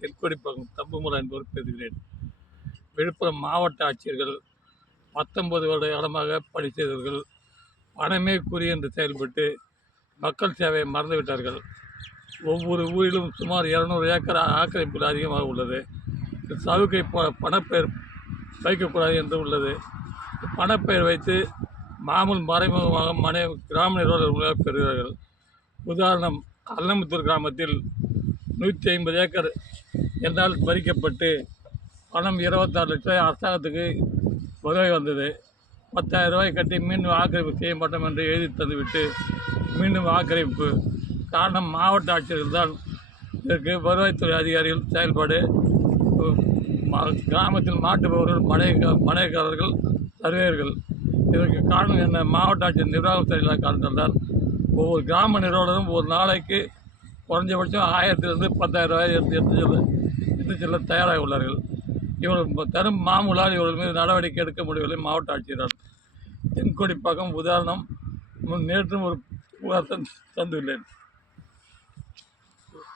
தெற்கொடிப்பகம் தம்புமுறை என்பவர் பேசுகிறேன். விழுப்புரம் மாவட்ட ஆட்சியர்கள் 19 வருட காலமாக பணி செய்தவர்கள் பணமே குறி என்று செயல்பட்டு மக்கள் சேவையை மறந்துவிட்டார்கள். ஒவ்வொரு ஊரிலும் சுமார் 200 ஏக்கர் ஆக்கிரமிப்பு அதிகமாக உள்ளது. சவுக்கை பணப்பெயர் வைக்கக்கூடாது என்று உள்ளது. பணப்பெயர் வைத்து மாமூல் மறைமுகமாக கிராம நிர்வாகர்கள் பெறுகிறார்கள். உதாரணம், அல்லமுத்தூர் கிராமத்தில் 150 ஏக்கர் என்னால் பறிக்கப்பட்டு பணம் 26 லட்சம் ரூபாய் அரசாங்கத்துக்கு உதவி வந்தது. 10,000 ரூபாய் கட்டி மீண்டும் ஆக்கிரமிப்பு செய்ய மாட்டோம் என்று எழுதி தந்துவிட்டு மீண்டும் ஆக்கிரமிப்பு. காரணம் மாவட்ட ஆட்சியர்கள் தான். இதற்கு வருவாய்த்துறை அதிகாரிகள் செயல்பாடு. கிராமத்தில் மாட்டுபவர்கள் மனையக்காரர்கள் சர்வேயர்கள். இதற்கு காரணம் என்ன? மாவட்ட ஆட்சியர் நிர்வாகம் சரியில்லாத காரணத்தால் ஒவ்வொரு கிராம நிர்வாகமும் ஒரு நாளைக்கு குறைஞ்சபட்சம் 1000 to 10,000 ரூபாய் எடுத்து செல்ல தயாராக உள்ளார்கள். இவர்கள் தரும் மாமூலால் இவர்கள் மீது நடவடிக்கை எடுக்க முடியவில்லை மாவட்ட ஆட்சியரால். தென்கொடிப்பகம் உதாரணம், நேற்றும் ஒரு புகார் தந்துள்ளேன்.